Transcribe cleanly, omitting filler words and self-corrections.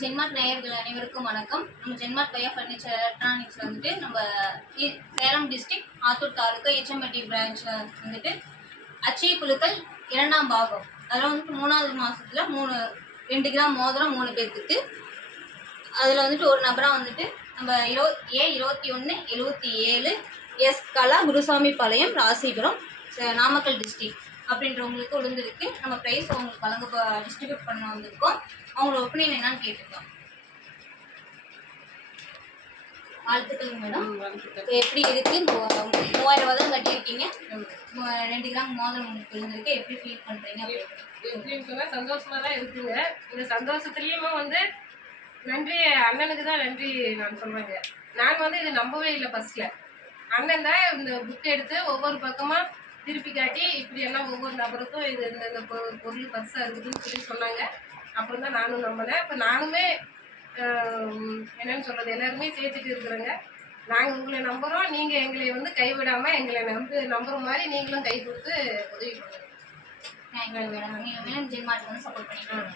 ஜென்மார்ட் நேயர்கள் அனைவருக்கும் வணக்கம். நம்ம ஜென்மார்ட் பையா ஃபர்னிச்சர் எலக்ட்ரானிக்ஸ் வந்துட்டு நம்ம சேலம் டிஸ்ட்ரிக்ட் ஆத்தூர் தாலுக்கா எச்சம்பட்டி பிரான்ச்சில் வந்துட்டு அச்சய குழுக்கள் 2ஆம் பாகம் அதில் வந்துட்டு 3வது மாதத்தில் 2 கிராம் மோதிரம் 3 பேர்த்துக்கு. அதில் வந்துட்டு ஒரு நபராக வந்துட்டு நம்ம A2177 எஸ் கலா குருசாமி பாளையம் ராசிபுரம் நாமக்கல் டிஸ்ட்ரிக்ட் அப்படின்றவங்களுக்கு விழுந்திருக்கு. நம்ம ப்ரைஸ் அவங்களுக்கு வழங்க டிஸ்ட்ரிபியூட் பண்ண வந்திருக்கோம். அவங்களோட ஒப்பீனியன் என்னன்னு கேட்டுருக்கோம். வாழ்த்துக்கள் மேடம். எப்படி இருக்கு? 3000 ரூபா தான் கட்டியிருக்கீங்க. 2 கிராம் மோதிரம் உங்களுக்கு விழுந்திருக்கு. எப்படி ஃபீல் பண்ணுறீங்க? எப்படின்னு சொன்னால் சந்தோஷமாக தான் இருக்குங்க. இந்த சந்தோஷத்துலேயுமே வந்து நன்றி அண்ணனுக்கு தான் நன்றி நான் சொல்கிறேங்க. நான் வந்து இது நம்பவே இல்லை ஃபஸ்ட்டில். அண்ணன் தான் இந்த புக் எடுத்து ஒவ்வொரு பக்கமாக திருப்பி காட்டி இப்படியெல்லாம் ஒவ்வொரு நபருக்கும் இது இந்த பொருள் பர்ஸாக இருக்குதுன்னு சொல்லி சொன்னாங்க. அப்புறம் தான் நானும் நம்பினேன். இப்போ நானுமே என்னென்னு சொல்கிறது, எல்லாருமே சேர்த்துட்டு இருக்கிறேங்க. நாங்கள் உங்களை நம்புகிறோம், நீங்கள் எங்களை வந்து கைவிடாமல் எங்களை நம்புகிற மாதிரி நீங்களும் கை கொடுத்து உதவி பண்ணுங்கள். நீங்கள் ஜென்மார்ட் வந்து சப்போர்ட் பண்ணிக்கலாம்.